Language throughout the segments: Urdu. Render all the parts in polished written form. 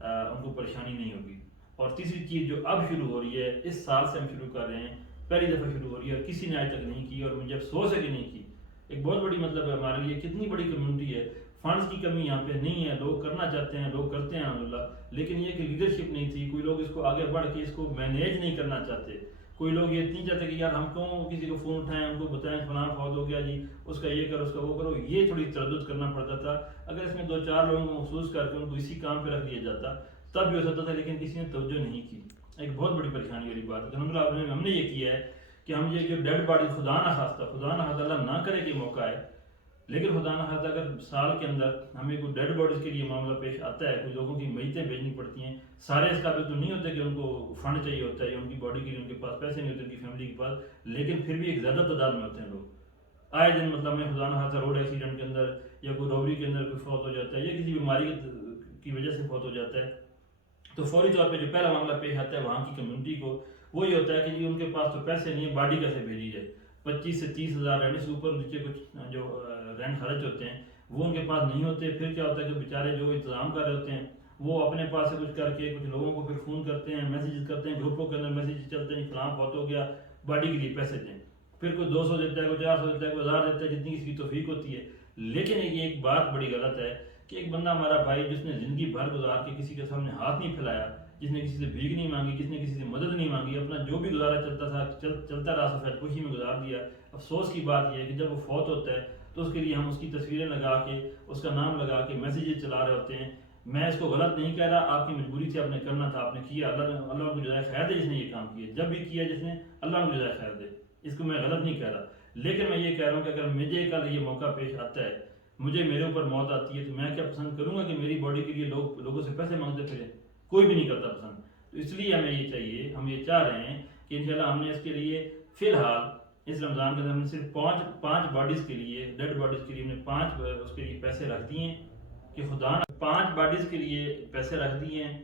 ان کو پریشانی نہیں ہوگی. اور تیسری چیز جو اب شروع ہو رہی ہے، اس سال سے ہم شروع کر رہے ہیں، پہلی دفعہ شروع ہو رہی ہے اور کسی نے آج تک نہیں کی، اور مجھے افسوس ہے کہ نہیں کی. ایک بہت بڑی مطلب ہے ہمارے لیے، کتنی بڑی کمیونٹی ہے، فنڈز کی کمی یہاں پہ نہیں ہے، لوگ کرنا چاہتے ہیں، لوگ کرتے ہیں الحمدللہ، لیکن یہ کہ لیڈرشپ نہیں تھی، کوئی لوگ اس کو آگے بڑھ کے اس کو مینیج نہیں کرنا چاہتے. کوئی لوگ یہ نہیں چاہتے کہ یار ہم کیوں کسی کو فون اٹھائیں، ان کو بتائیں فلاں فوت ہو گیا جی، اس کا یہ کرو، اس کا وہ کرو. یہ تھوڑی تردد کرنا پڑتا تھا. اگر اس میں 2-4 لوگوں کو مخصوص کر کے ان کو اسی کام پہ رکھ دیا جاتا تب بھی ہو سکتا تھا، لیکن کسی نے توجہ نہیں کی. ایک بہت بڑی پریشانی والی بات ہے. الحمدللہ ہم نے یہ کیا ہے کہ ہم یہ جو ڈیڈ باڈی، خدا نہ خواستہ اللہ نہ کرے کہ موقع ہے، لیکن خدا نہ خواستہ اگر سال کے اندر ہمیں کوئی ڈیڈ باڈیز کے لیے معاملہ پیش آتا ہے، کوئی لوگوں کی میتیں بھیجنی پڑتی ہیں، سارے اس قابل تو نہیں ہوتے کہ ان کو فنڈ چاہیے ہوتا ہے یا ان کی باڈی کے لیے ان کے پاس پیسے نہیں ہوتے، ان کی فیملی کے پاس، لیکن پھر بھی ایک زیادہ تعداد میں ہوتے ہیں لوگ. آئے دن مطلب میں خدا نہ خواستہ روڈ ایکسیڈنٹ کے اندر یا کوئی روبری کے اندر کوئی فوت ہو جاتا ہے یا کسی بیماری کی وجہ سے فوت ہو جاتا ہے، تو فوری طور پہ جو پہلا معاملہ پیش آتا ہے وہاں کی کمیونٹی کو، وہ یہ ہوتا ہے کہ جی ان کے پاس تو پیسے نہیں ہیں، باڈی کیسے بھیجی جائے. 25 سے 30 ہزار رینٹ سے اوپر نیچے کچھ جو رینٹ خرچ ہوتے ہیں وہ ان کے پاس نہیں ہوتے. پھر کیا ہوتا ہے کہ بیچارے جو انتظام کر رہے ہوتے ہیں وہ اپنے پاس سے کچھ کر کے کچھ لوگوں کو پھر فون کرتے ہیں، میسیجز کرتے ہیں، گروپوں کے اندر میسیجز چلتے ہیں فلاں فوت ہو گیا، باڈی کے لیے پیسے دیں. پھر کوئی 200 دیتا ہے، کوئی 400 دیتا ہے، کوئی 1000 دیتا ہے، جتنی کسی کی توفیق ہوتی ہے. لیکن یہ ایک بات بڑی غلط ہے کہ ایک بندہ ہمارا بھائی جس نے زندگی بھر گزار کے کسی کے سامنے ہاتھ نہیں پھیلایا، جس نے کسی سے بھیک نہیں مانگی، جس نے کسی سے مدد نہیں مانگی، اپنا جو بھی گزارا چلتا تھا چلتا رہا، سفید خوشی میں گزار دیا. افسوس کی بات یہ ہے کہ جب وہ فوت ہوتا ہے تو اس کے لیے ہم اس کی تصویریں لگا کے، اس کا نام لگا کے میسیجز چلا رہے ہوتے ہیں. میں اس کو غلط نہیں کہہ رہا، آپ کی مجبوری تھی، آپ نے کرنا تھا، آپ نے کیا. اللہ کو جزائے خیر دے جس نے یہ کام کیا، جب بھی کیا جس نے، اللہ کو جزائے خیر دے. اس کو میں غلط نہیں کہہ رہا، لیکن میں یہ کہہ رہا ہوں کہ اگر مجھے کل یہ موقع پیش آتا ہے، مجھے میرے اوپر موت آتی ہے، تو میں کیا پسند کروں گا کہ میری باڈی کے لیے لوگوں سے پیسے مانگتے پھریں؟ کوئی بھی نہیں کرتا پسند. تو اس لیے ہمیں یہ چاہیے، ہم یہ چاہ رہے ہیں کہ انشاءاللہ ہم نے اس کے لیے فی الحال اس رمضان کے اندر ہم نے صرف 5 باڈیز کے لیے، ڈیڈ باڈیز کے لیے ہم نے 5 اس کے لیے پیسے رکھ دیے ہیں کہ خدا نہ 5 باڈیز کے لیے پیسے رکھ دیے ہیں.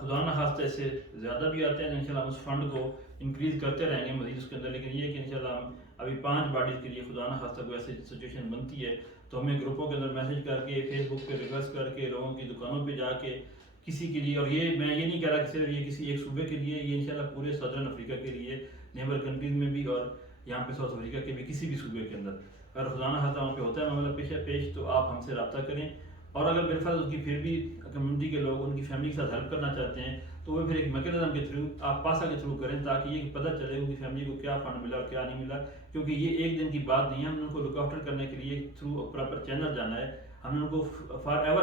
خدا نہ خواستہ اس سے زیادہ بھی آتے ہیں، انشاءاللہ ہم اس فنڈ کو انکریز کرتے رہیں گے مزید اس کے اندر. لیکن یہ ہے کہ انشاءاللہ ہم ابھی 5 باڈیز کے لیے خدا نہ خواستہ کوئی ایسی سچویشن بنتی ہے تو ہمیں گروپوں کے اندر میسیج کر کے، فیس بک پہ ریکویسٹ کر کے، لوگوں کی دکانوں پہ جا کے کسی کے لیے، اور یہ میں یہ نہیں کہہ رہا کہ صرف یہ کسی ایک صوبے کے لیے، یہ انشاءاللہ پورے سدرن افریقہ کے لیے، نیبر کنٹریز میں بھی اور یہاں پہ ساؤتھ افریقہ کے بھی کسی بھی صوبے کے اندر اگر خدا نہ خواستہ وہاں پہ ہوتا ہے معاملہ پیش تو آپ ہم سے رابطہ کریں. اور اگر بالفرض اس کی پھر بھی کمیونٹی کے لوگ ان کی فیملی کے ساتھ ہیلپ کرنا چاہتے ہیں تو وہ پھر ایک میکینزم کے تھرو، آپ پاسا کے تھرو کریں تاکہ یہ پتہ چلے ان کی فیملی کو کیا فنڈ ملا اور کیا نہیں ملا. کیونکہ یہ ایک دن کی بات نہیں ہے، ہم نے ان کو لک آفٹر کرنے کے لیے تھرو پراپر چینل جانا ہے، ہم نے ان کو فار ایور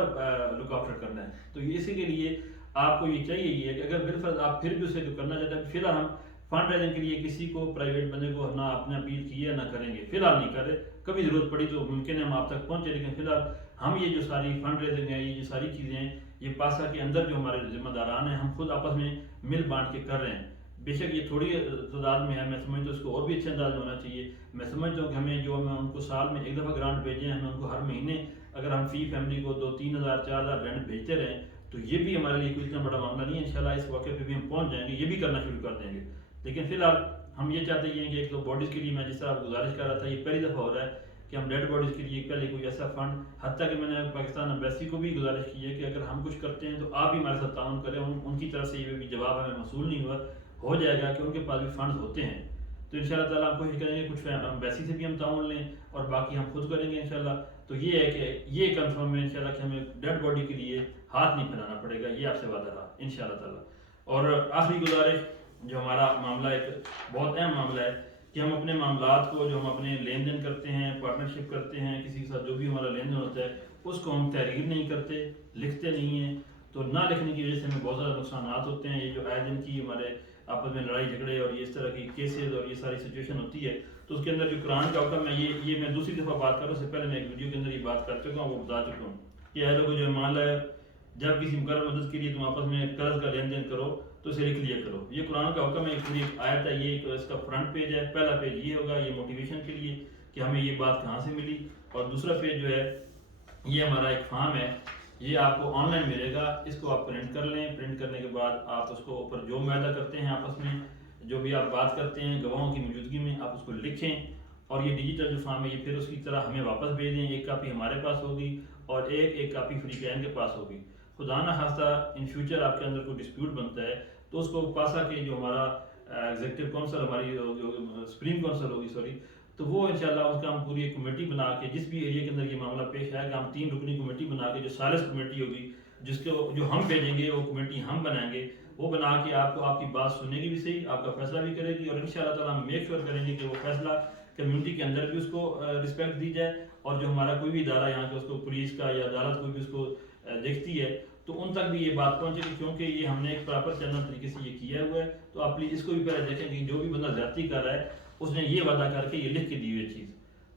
لک آفٹر کرنا ہے. تو اسی کے لیے آپ کو یہ چاہیے یہ کہ اگر بالفرض آپ پھر بھی اسے کرنا چاہتے ہیں، فی الحال ہم فنڈ ریزنگ کے لیے کسی کو پرائیویٹ بندے کو نہ اپنے اپیل کی ہے نہ کریں گے، فی الحال نہیں کر رہے. کبھی ضرورت پڑی تو ممکن ہے ہم آپ تک پہنچے، لیکن فی الحال ہم یہ جو ساری فنڈ ریزنگ ہے، یہ جو ساری چیزیں ہیں، یہ پاسا کے اندر جو ہمارے ذمہ داران ہیں، ہم خود آپس میں مل بانٹ کے کر رہے ہیں. بے شک یہ تھوڑی تعداد میں ہے، میں سمجھتا ہوں اس کو اور بھی اچھے انداز میں ہونا چاہیے. میں سمجھتا ہوں کہ ہمیں جو ہمیں ان کو سال میں ایک دفعہ گرانٹ بھیجیں، ہمیں ان کو ہر مہینے اگر ہم فی فیملی کو 2-3 ہزار 4 ہزار رینٹ بھیجتے رہیں تو یہ بھی ہمارے لیے کوئی اتنا بڑا معاملہ نہیں ہے. انشاءاللہ اس واقعے پہ بھی ہم پہنچ جائیں گے، یہ بھی کرنا شروع کر دیں گے. لیکن فی الحال ہم یہ چاہتے ہیں کہ ایک تو باڈیز کے لیے میں جس طرح گزارش کر رہا تھا، یہ پہلی دفعہ ہو رہا ہے کہ ہم ڈیڈ باڈیز کے لیے پہلے کوئی ایسا فنڈ، حتیٰ کہ میں نے پاکستان ایمبیسی کو بھی گزارش کی ہے کہ اگر ہم کچھ کرتے ہیں تو آپ بھی ہمارے ساتھ تعاون کریں. ان کی طرف سے یہ بھی جواب ہمیں موصول نہیں ہوا، ہو جائے گا کہ ان کے پاس بھی فنڈز ہوتے ہیں. تو انشاءاللہ تعالیٰ ہم کوشش کریں گے کچھ ایمبیسی سے بھی ہم تعاون لیں اور باقی ہم خود کریں گے انشاءاللہ. تو یہ ہے کہ یہ کنفرم ہے انشاءاللہ کہ ہمیں ڈیڈ باڈی کے لیے ہاتھ نہیں پھیلانا پڑے گا، یہ آپ سے وعدہ رہا انشاءاللہ تعالیٰ. اور آخری گزارش جو ہمارا معاملہ ایک بہت اہم معاملہ ہے کہ ہم اپنے معاملات کو جو ہم اپنے لین دین کرتے ہیں، پارٹنرشپ کرتے ہیں، کسی کے ساتھ جو بھی ہمارا لین دین ہوتا ہے اس کو ہم تحریر نہیں کرتے، لکھتے نہیں ہیں. تو نہ لکھنے کی وجہ سے ہمیں بہت زیادہ نقصانات ہوتے ہیں. یہ جو آئے دن کی ہمارے آپس میں لڑائی جھگڑے اور اس طرح کی کیسز اور یہ ساری سچویشن ہوتی ہے تو اس کے اندر جو قرآن کا حکم ہے، یہ میں دوسری دفعہ بات کر رہا ہوں، اس سے پہلے میں ایک ویڈیو کے اندر یہ بات کر چکا ہوں، وہ بتا چکا ہوں کہ اے لوگوں جو ایمان لائے، جب کسی مقرر مدد کے لیے تم آپس میں قرض کا لین دین کرو تو اسے لکھ لیا کرو. یہ قرآن کا حکم ہے، ایک پوری آیت ہے، یہ اس کا فرنٹ پیج ہے. پہلا پیج یہ ہوگا، یہ موٹیویشن کے لیے کہ ہمیں یہ بات کہاں سے ملی، اور دوسرا پیج جو ہے یہ ہمارا ایک فارم ہے، یہ آپ کو آن لائن ملے گا. اس کو آپ پرنٹ کر لیں. پرنٹ کرنے کے بعد آپ اس کو اوپر جو معاہدہ کرتے ہیں آپس میں، جو بھی آپ بات کرتے ہیں گواہوں کی موجودگی میں، آپ اس کو لکھیں. اور یہ ڈیجیٹل جو فارم ہے یہ پھر اس کی طرح ہمیں واپس بھیج دیں. ایک کاپی ہمارے پاس ہوگی اور ایک کاپی فریقین کے پاس ہوگی. خدا نہ خواستہ ان فیوچر آپ کے اندر کوئی ڈسپیوٹ بنتا ہے تو اس کو پاسا کے جو ہمارا ایگزیکٹو کونسل ہماری سپریم کونسل ہوگی سوری، تو وہ انشاءاللہ اس کا ہم پوری ایک کمیٹی بنا کے جس بھی ایریا کے اندر یہ معاملہ پیش ہے کہ ہم 3 رکنی کمیٹی بنا کے جو سالس کمیٹی ہوگی جس کو جو ہم بھیجیں گے وہ کمیٹی ہم بنائیں گے، وہ بنا کے آپ کو آپ کی بات سنے گی بھی صحیح، آپ کا فیصلہ بھی کرے گی، اور انشاءاللہ تعالیٰ ہم میک شور کریں گے کہ وہ فیصلہ کمیونٹی کے اندر بھی اس کو رسپیکٹ دی جائے، اور جو ہمارا کوئی بھی ادارہ یہاں کے اس کو پولیس کا یا عدالت کوئی بھی اس کو دیکھتی ہے تو ان تک بھی یہ بات پہنچے گی، کیونکہ یہ ہم نے ایک پراپر چینل طریقے سے یہ کیا ہوا ہے۔ تو آپ پلیز اس کو بھی پہلے دیکھیں کہ جو بھی بندہ زیادتی کر رہا ہے اس نے یہ وعدہ کر کے یہ لکھ کے دی ہوئی چیز،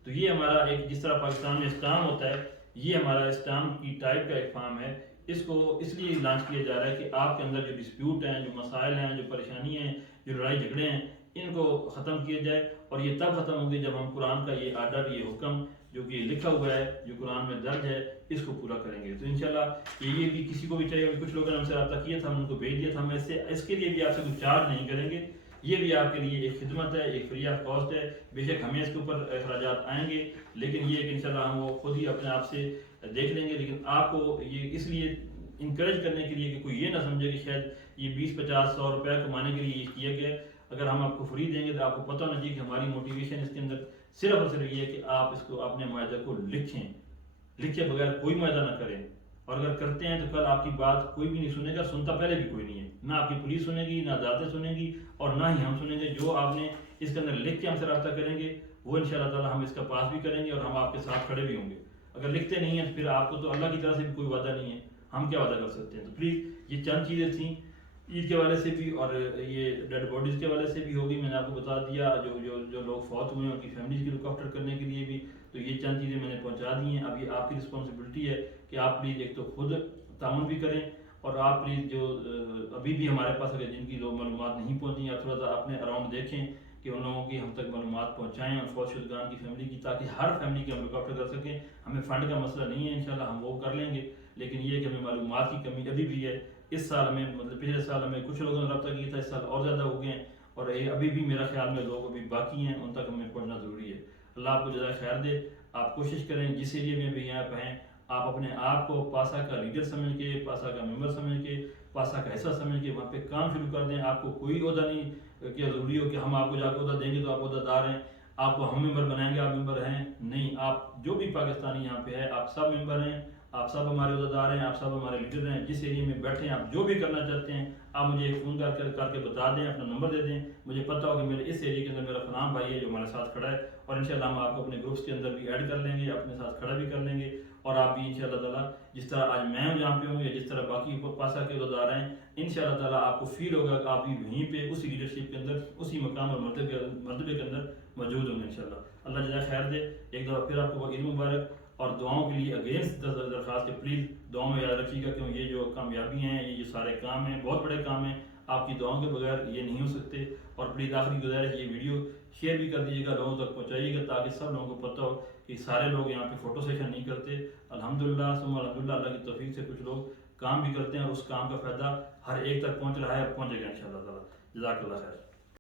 تو یہ ہمارا ایک جس طرح پاکستان میں اسٹام ہوتا ہے یہ ہمارا اسٹام کی ٹائپ کا ایک فارم ہے، اس کو اس لیے لانچ کیا جا رہا ہے کہ آپ کے اندر جو ڈسپیوٹ ہیں، جو مسائل ہیں، جو پریشانی ہیں، جو لڑائی جھگڑے ہیں، ان کو ختم کیا جائے، اور یہ تب ختم ہوگی جب ہم قرآن کا یہ آرڈر، یہ حکم جو کہ لکھا ہوا ہے، جو قرآن میں درج ہے، اس کو پورا کریں گے۔ تو انشاءاللہ یہ بھی کسی کو بھی چاہیے، کچھ لوگوں نے ہم سے رابطہ کیا تھا، ہم ان کو بھیج دیا تھا، ہم اس کے لیے بھی آپ سے کوئی چارج نہیں کریں گے، یہ بھی آپ کے لیے ایک خدمت ہے، ایک فری آف کاسٹ ہے، بے شک ہمیں اس کے اوپر اخراجات آئیں گے، لیکن یہ کہ انشاءاللہ ہم وہ خود ہی اپنے آپ سے دیکھ لیں گے، لیکن آپ کو یہ اس لیے انکریج کرنے کے لیے کہ کوئی یہ نہ سمجھے کہ شاید یہ 20-50-100 روپے کمانے کے لیے یہ کیا گیا، اگر ہم آپ کو فری دیں گے تو آپ کو پتہ ہونا چاہیے کہ ہماری موٹیویشن اس کے اندر صرف اور صرف یہ ہے کہ آپ اس کو اپنے معاہدے کو لکھے بغیر کوئی معاہدہ نہ کریں، اور اگر کرتے ہیں تو کل آپ کی بات کوئی بھی نہیں سنے گا، سنتا پہلے بھی کوئی نہیں ہے، نہ آپ کی پولیس سنے گی، نہ عدالتیں سنیں گی، اور نہ ہی ہم سنیں گے۔ جو آپ نے اس کے اندر لکھ کے ہم سے رابطہ کریں گے وہ انشاءاللہ تعالی ہم اس کا پاس بھی کریں گے، اور ہم آپ کے ساتھ کھڑے بھی ہوں گے۔ اگر لکھتے نہیں ہیں پھر آپ کو تو اللہ کی طرف سے بھی کوئی وعدہ نہیں ہے، ہم کیا وعدہ کر سکتے ہیں؟ تو پلیز یہ چند چیزیں تھیں عید کے حوالے سے بھی، اور یہ ڈیڈ باڈیز کے حوالے سے بھی ہوگی، میں نے آپ کو بتا دیا، جو لوگ فوت ہوئے ہیں ان کی فیملیز کی لک آفٹر کرنے کے لیے بھی، تو یہ چند چیزیں میں نے پہنچا دی ہیں۔ اب یہ آپ کی رسپانسبلٹی ہے کہ آپ پلیز ایک تو خود تعاون بھی کریں، اور آپ پلیز جو ابھی بھی ہمارے پاس اگر جن کی لوگ معلومات نہیں پہنچی، آپ تھوڑا سا اپنے اراؤنڈ دیکھیں کہ ان لوگوں کی ہم تک معلومات پہنچائیں، اور فوت شدگان کی فیملی کی، تاکہ ہر فیملی کی ہم لک آفٹر کر سکیں۔ ہمیں فنڈ کا مسئلہ نہیں ہے، انشاءاللہ ہم وہ کر لیں گے، لیکن یہ ہے کہ ہمیں معلومات کی کمی ابھی بھی ہے۔ اس سال ہمیں مطلب پچھلے سال ہمیں کچھ لوگوں نے رابطہ کیا تھا، اس سال اور زیادہ ہو گئے ہیں، اور یہ ابھی بھی میرا خیال میں لوگ ابھی باقی ہیں، ان تک ہمیں پہنچنا ضروری ہے۔ اللہ آپ کو جزائے خیر دے۔ آپ کوشش کریں جس ایریے میں بھی یہاں پہ ہیں، آپ اپنے آپ کو پاسا کا لیڈر سمجھ کے، پاسا کا ممبر سمجھ کے، پاسا کا حصہ سمجھ کے وہاں پہ کام شروع کر دیں۔ آپ کو کوئی عہدہ نہیں کہ ضروری ہو کہ ہم آپ کو جا کے عہدہ دیں گے تو آپ عہدہ دار ہیں، آپ کو ہم ممبر بنائیں گے آپ ممبر ہیں، نہیں، آپ جو بھی پاکستانی یہاں پہ ہے آپ سب ممبر ہیں، آپ سب ہمارے عہدہ دار ہیں، آپ سب ہمارے لیڈر ہیں۔ جس ایریے میں بیٹھے ہیں آپ جو بھی کرنا چاہتے ہیں آپ مجھے ایک فون کر کے بتا دیں، اپنا نمبر دے دیں، مجھے پتہ ہو کہ میرے اس ایریے کے اندر میرا فلاں بھائی ہے جو ہمارے ساتھ کھڑا ہے، اور انشاءاللہ ہم آپ کو اپنے گروپس کے اندر بھی ایڈ کر لیں گے، اپنے ساتھ کھڑا بھی کر لیں گے، اور آپ بھی انشاءاللہ تعالیٰ جس طرح آج میں ہوں جہاں پہ ہوں، یا جس طرح باقی پاسا کے عہدہ دار ہیں، انشاءاللہ تعالیٰ آپ کو فیل ہوگا کہ آپ بھی وہیں پہ اسی لیڈرشپ کے اندر، اسی مقام اور مرتبے کے اندر موجود ہوں گے انشاءاللہ۔ اللہ جزائے خیر دے۔ ایک دفعہ پھر آپ کو عید مبارک، اور دعاؤں کے لیے اگینسٹ درخواست کہ پلیز دعاؤں میں یاد رکھیے گا، کیوں یہ جو کامیابی ہیں، یہ سارے کام ہیں، بہت بڑے کام ہیں، آپ کی دعاؤں کے بغیر یہ نہیں ہو سکتے۔ اور پلیز آخری گزارش، یہ ویڈیو شیئر بھی کر دیجیے گا، لوگوں تک پہنچائیے گا، تاکہ سب لوگوں کو پتہ ہو کہ سارے لوگ یہاں پہ فوٹو سیشن نہیں کرتے، الحمدللہ ثم الحمدللہ، اللہ کی توفیق سے کچھ لوگ کام بھی کرتے ہیں، اور اس کام کا فائدہ ہر ایک تک پہنچ رہا ہے اور پہنچے گا انشاءاللہ تعالیٰ۔ جزاک اللہ خیر۔